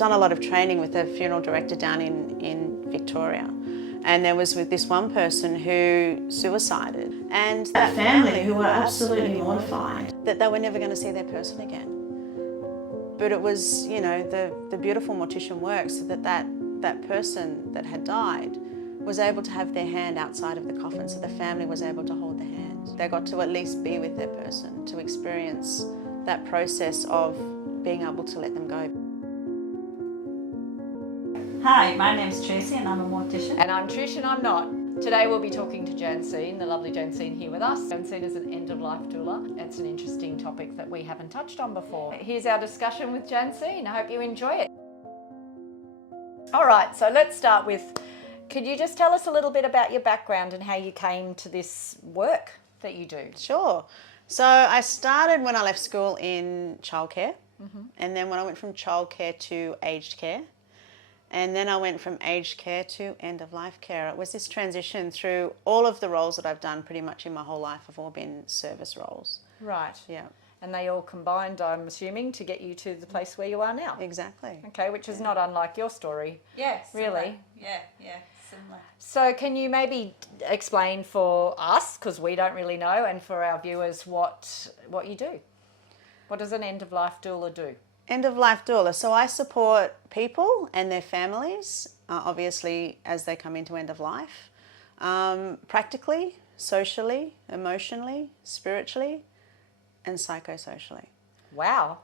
done a lot of training with a funeral director down in Victoria. And there was with this one person who suicided. And that family who were absolutely mortified that they were never going to see their person again. But it was, you know, the beautiful mortician work so that person that had died was able to have their hand outside of the coffin, so the family was able to hold their hand. They got to at least be with their person, to experience that process of being able to let them go. Hi, my name's Tracy and I'm a mortician. And I'm Trish and I'm not. Today we'll be talking to Jancine, the lovely Jancine here with us. Jancine is an end-of-life doula. It's an interesting topic that we haven't touched on before. Here's our discussion with Jancine. I hope you enjoy it. All right, so let's start with, could you just tell us a little bit about your background and how you came to this work that you do? Sure. So I started when I left school in childcare, and then when I went from childcare to aged care, and then I went from aged care to end-of-life care. It was this transition through all of the roles that I've done pretty much in my whole life have all been service roles. Right. Yeah. And they all combined, I'm assuming, to get you to the place where you are now. Exactly. Okay, which is not unlike your story. Yes. Really? Yeah, similar. So can you maybe explain for us, because we don't really know, and for our viewers what you do? What does an end-of-life doula do? End-of-life doula. So I support people and their families, obviously, as they come into end of life, practically, socially, emotionally, spiritually, and psychosocially. Wow.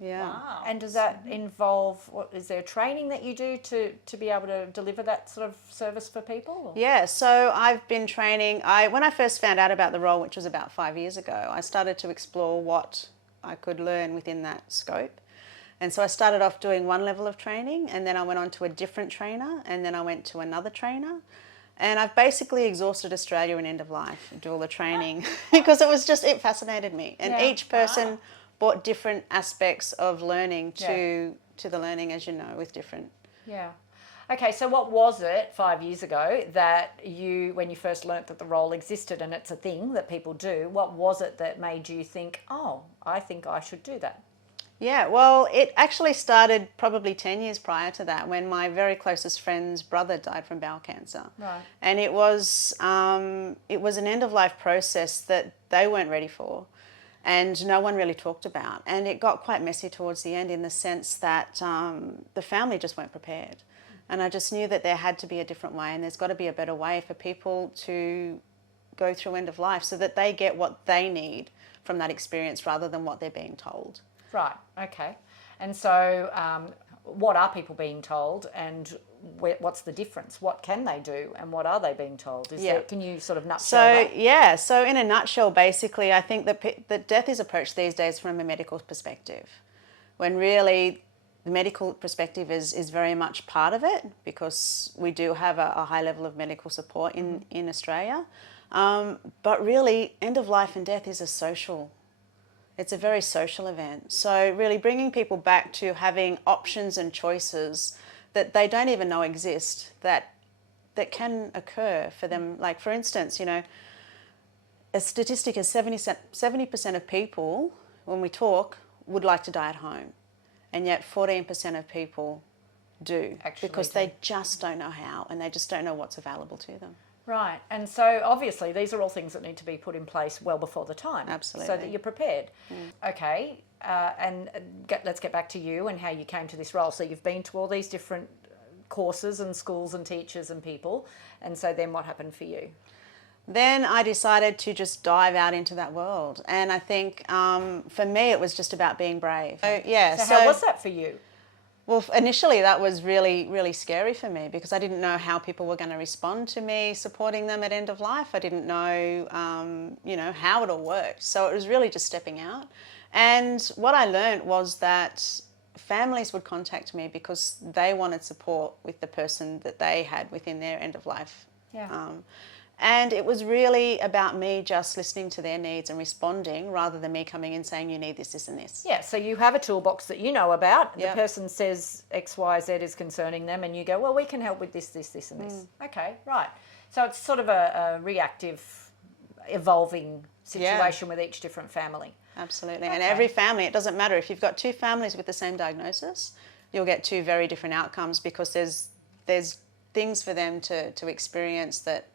Yeah. Wow. And does that involve, is there training that you do to be able to deliver that sort of service for people? Or? Yeah, so I've been training. When I first found out about the role, which was about 5 years ago, I started to explore what I could learn within that scope. And so I started off doing one level of training, and then I went on to a different trainer, and then I went to another trainer. And I've basically exhausted Australia in end-of-life doula training because it fascinated me. And each person brought different aspects of learning to the learning, as you know, with different... Yeah. Okay, so what was it 5 years ago that when you first learnt that the role existed and it's a thing that people do, what was it that made you think, oh, I think I should do that? Yeah, well, it actually started probably 10 years prior to that when my very closest friend's brother died from bowel cancer. Right. And it was an end-of-life process that they weren't ready for and no one really talked about. And it got quite messy towards the end in the sense that the family just weren't prepared. And I just knew that there had to be a different way, and there's got to be a better way for people to go through end of life so that they get what they need from that experience rather than what they're being told. Right, okay. And so what are people being told, and what's the difference? What can they do and what are they being told? Can you sort of nutshell that? So in a nutshell, basically, I think that death is approached these days from a medical perspective, when really the medical perspective is very much part of it because we do have a high level of medical support in Australia. But really, end of life and death is it's a very social event. So really bringing people back to having options and choices that they don't even know exist that can occur for them. Like, for instance, you know, a statistic is 70% of people, when we talk, would like to die at home. And yet 14% of people do because they just don't know how and they just don't know what's available to them. Right, and so obviously these are all things that need to be put in place well before the time. Absolutely. So that you're prepared. Okay, and let's get back to you and how you came to this role. So you've been to all these different courses and schools and teachers and people, and so then what happened for you? Then I decided to just dive out into that world, and I think for me it was just about being brave. So how was that for you? Well, initially that was really, really scary for me because I didn't know how people were going to respond to me supporting them at end of life. I didn't know, how it all worked. So it was really just stepping out. And what I learned was that families would contact me because they wanted support with the person that they had within their end of life. Yeah. And it was really about me just listening to their needs and responding rather than me coming in saying, you need this, this and this. Yeah, so you have a toolbox that you know about. The person says X, Y, Z is concerning them and you go, well, we can help with this, this, this and this. Okay, right. So it's sort of a reactive, evolving situation with each different family. Absolutely. Okay. And every family, it doesn't matter. If you've got two families with the same diagnosis, you'll get two very different outcomes, because there's things for them to experience that,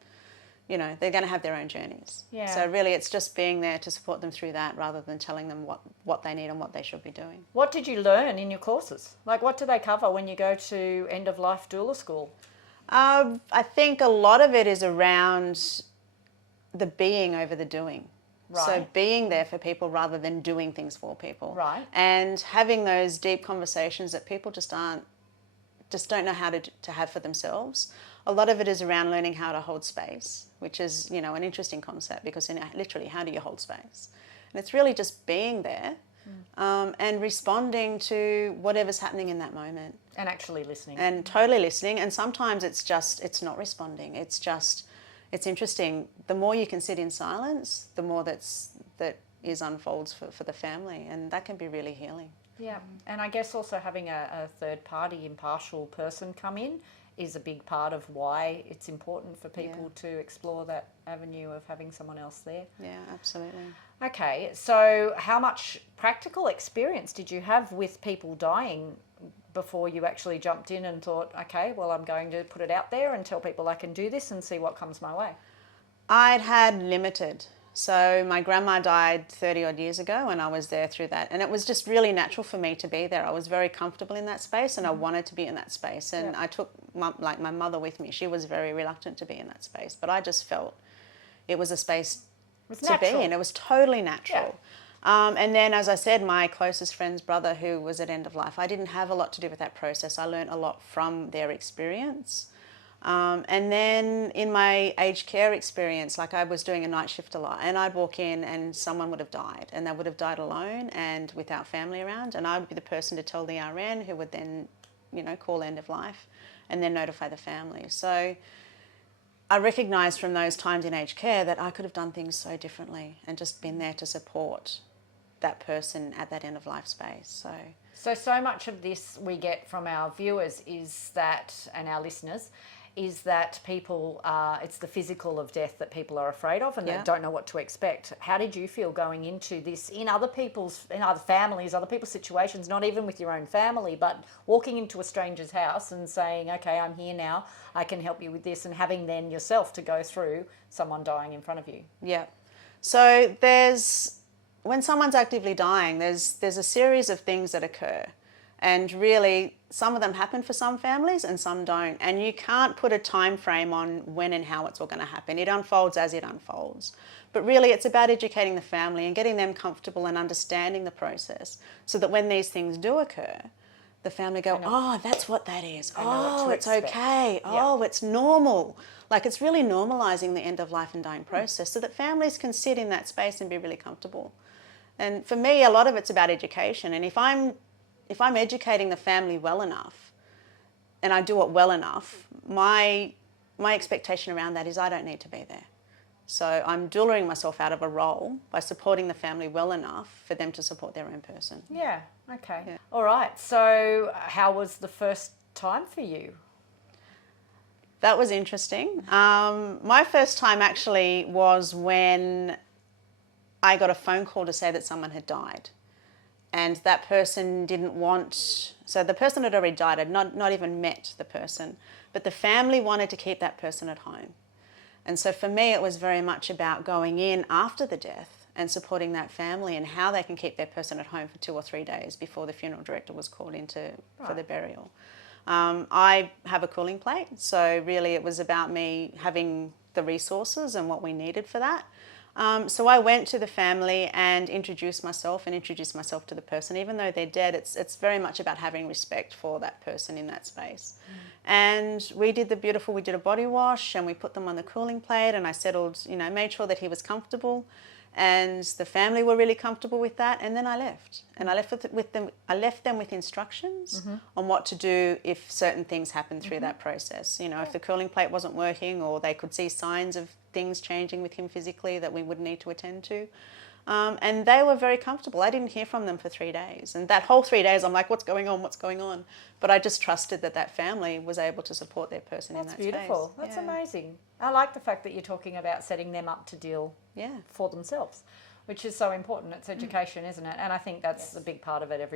you know, they're going to have their own journeys. Yeah. So really it's just being there to support them through that, rather than telling them what they need and what they should be doing. What did you learn in your courses? Like, what do they cover when you go to end-of-life doula school? I think a lot of it is around the being over the doing. Right. So being there for people rather than doing things for people. Right. And having those deep conversations that people just don't know how to have for themselves. A lot of it is around learning how to hold space, which is, you know, an interesting concept, because literally, how do you hold space? And it's really just being there and responding to whatever's happening in that moment. And actually listening. And totally listening. And sometimes it's not responding. It's interesting. The more you can sit in silence, the more that unfolds for the family. And that can be really healing. Yeah. And I guess also having a third party, impartial person come in is a big part of why it's important for people to explore that avenue of having someone else there. Yeah, absolutely. Okay, so how much practical experience did you have with people dying before you actually jumped in and thought, okay, well, I'm going to put it out there and tell people I can do this and see what comes my way? I'd had limited. So my grandma died 30 odd years ago, and I was there through that. And it was just really natural for me to be there. I was very comfortable in that space, and I wanted to be in that space. And I took my mother with me. She was very reluctant to be in that space, but I just felt it was a space to be in. It was totally natural. Yeah. And then, as I said, my closest friend's brother, who was at end of life, I didn't have a lot to do with that process. I learned a lot from their experience. And then in my aged care experience, like I was doing a night shift a lot, and I'd walk in and someone would have died, and they would have died alone and without family around, and I would be the person to tell the RN, who would then, you know, call end of life and then notify the family. So I recognised from those times in aged care that I could have done things so differently and just been there to support that person at that end of life space. So much of this we get from our viewers is that, and our listeners, is that people, it's the physical of death that people are afraid of, and they don't know what to expect. How did you feel going into this in other families, other people's situations, not even with your own family, but walking into a stranger's house and saying, okay, I'm here now, I can help you with this, and having then yourself to go through someone dying in front of you? Yeah. So when someone's actively dying, there's a series of things that occur. And really, some of them happen for some families and some don't. And you can't put a time frame on when and how it's all going to happen. It unfolds as it unfolds. But really, it's about educating the family and getting them comfortable and understanding the process, so that when these things do occur, the family go, oh, that's what that is. Oh, it's okay. Oh, it's normal. Like, it's really normalising the end of life and dying process, so that families can sit in that space and be really comfortable. And for me, a lot of it's about education. And if I'm educating the family well enough, and I do it well enough, my expectation around that is I don't need to be there. So I'm doulaing myself out of a role by supporting the family well enough for them to support their own person. Yeah, okay. Yeah. All right, so how was the first time for you? That was interesting. My first time actually was when I got a phone call to say that someone had died. And that person didn't want... So the person had already died. I'd not even met the person. But the family wanted to keep that person at home. And so for me, it was very much about going in after the death and supporting that family and how they can keep their person at home for 2 or 3 days before the funeral director was called in for the burial. I have a cooling plate, so really it was about me having the resources and what we needed for that. So I went to the family and introduced myself to the person. Even though they're dead, it's very much about having respect for that person in that space. And we did a body wash, and we put them on the cooling plate, and I settled, made sure that he was comfortable, and the family were really comfortable with that. And then I left, and I left them with instructions on what to do if certain things happened through that process. If the cooling plate wasn't working, or they could see signs of things changing with him physically that we would need to attend to. And they were very comfortable. I didn't hear from them for 3 days. And that whole 3 days, I'm like, what's going on? What's going on? But I just trusted that family was able to support their person in that space. That's beautiful. That's amazing. I like the fact that you're talking about setting them up to deal for themselves. which is so important. It's education, isn't it? And I think that's a big part of it.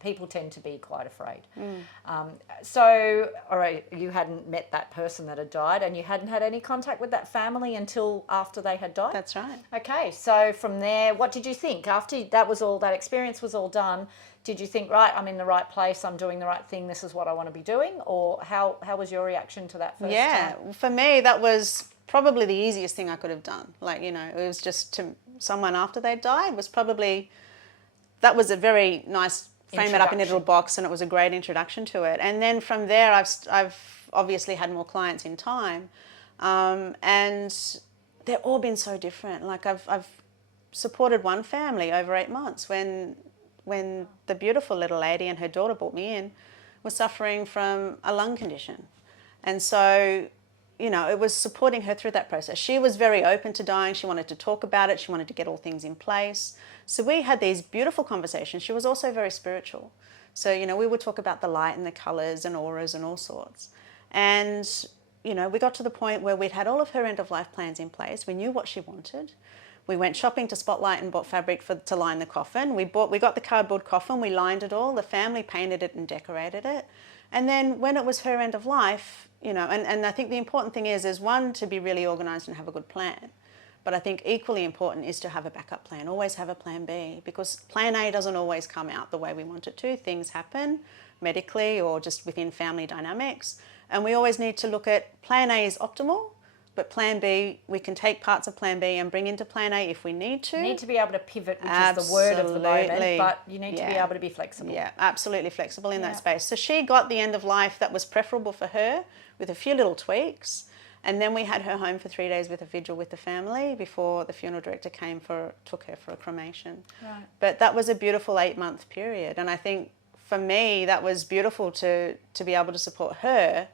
People tend to be quite afraid. So, all right, you hadn't met that person that had died, and you hadn't had any contact with that family until after they had died? That's right. Okay, so from there, what did you think? After that experience was all done, did you think, right, I'm in the right place, I'm doing the right thing, this is what I want to be doing? Or how was your reaction to that first time? For me, that was probably the easiest thing I could have done. Like, you know, it was just to someone after they died that was a very nice, frame it up in a little box, and it was a great introduction to it. And then from there, I've obviously had more clients in time, and they've all been so different. Like I've supported one family over 8 months when the beautiful little lady and her daughter brought me in was suffering from a lung condition. And so, you know, it was supporting her through that process. She was very open to dying. She wanted to talk about it. She wanted to get all things in place. So we had these beautiful conversations. She was also very spiritual. So, you know, we would talk about the light and the colours and auras and all sorts. And, you know, we got to the point where we'd had all of her end-of-life plans in place. We knew what she wanted. We went shopping to Spotlight and bought fabric to line the coffin. We got the cardboard coffin, we lined it all. The family painted it and decorated it. And then when it was her end of life, you know, and I think the important thing is one, to be really organised and have a good plan. But I think equally important is to have a backup plan. Always have a plan B, because plan A doesn't always come out the way we want it to. Things happen medically or just within family dynamics. And we always need to look at plan A is optimal, but plan B, we can take parts of plan B and bring into plan A if we need to. You need to be able to pivot, which is the word of the moment, but you need to be able to be flexible. Yeah, absolutely flexible in that space. So she got the end of life that was preferable for her with a few little tweaks. And then we had her home for 3 days with a vigil with the family before the funeral director took her for a cremation. Right. But that was a beautiful 8-month period. And I think for me, that was beautiful to be able to support her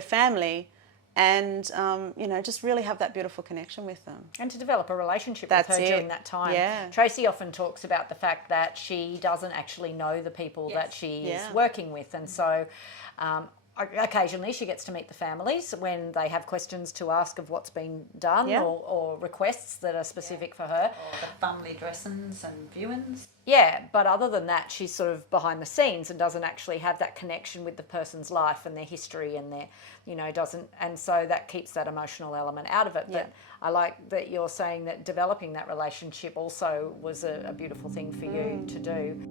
family, and you know, just really have that beautiful connection with them. And to develop a relationship with her during that time. Yeah. Tracy often talks about the fact that she doesn't actually know the people that she is working with. And so occasionally she gets to meet the families when they have questions to ask of what's been done or requests that are specific for her. Or the family dressings and viewings. Yeah, but other than that, she's sort of behind the scenes and doesn't actually have that connection with the person's life and their history and their, you know, and so that keeps that emotional element out of it. But I like that you're saying that developing that relationship also was a beautiful thing for you to do.